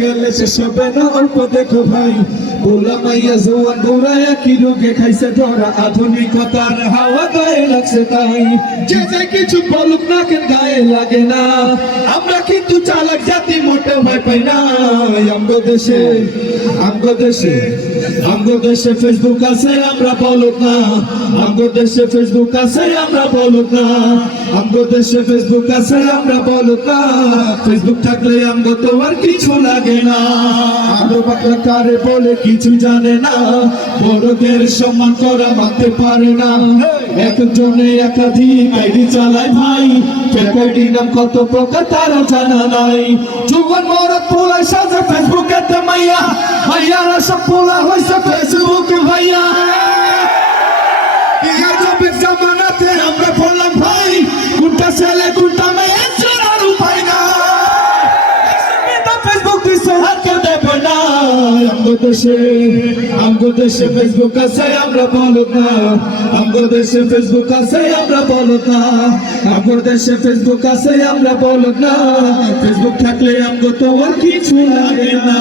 গেলে শেষ হবে না অল্প দেখো ভাই। গোলা মাইয়া জোয়ান গোড়ায় কি রোগে খাইছে ধরা আধুনিকতার হাওয়া গায়ে লাগছে তাই। যে যে কিছু বলুক না কেন গায়ে লাগে না। আমরা কিন্তু চালাক জাতি মোটে ভয় পাই না আমগো দেশে আমগো দেশে আমগো দেশে ফেসবুক আছে, আমরা বলুক না। আমগো ফেসবুক আছে, আমরা বলুক না। আমগো ফেসবুক আছে, আমরা বলুক না। ফেসবুক থাকলে আমগো তো কিছু লাগে না। আমগো বাকলা কারে বলে কিছু জানে না। বড়দের সম্মান করা মানতে পারে না। একজনে একাধিক আইডি চালায় ভাই। ফেকাইডি নাম কত প্রকার তারা জানা নাই। যুবন মরত পোলাই সাজে ফেসবুকে মাইয়া। মাইয়ারা সব পোলা হইছে ফেসবুকে ভাইয়া। ইহার জবের জামানাতে আমরা বললাম ভাই কোনটা ছেলে কোনটা মেয়ে চেনার উপায় না ফেসবুক দিছে। হাতকে দেবে না। আমগো দেশে আমগো দেশে ফেসবুক আছে আমরা বলো না। আমগো দেশে ফেসবুক আছে আমরা বলো না। আমগো দেশে ফেসবুক আছে আমরা বলো না। ফেসবুক থাকলে আমগো তো আর কিছু লাগে না।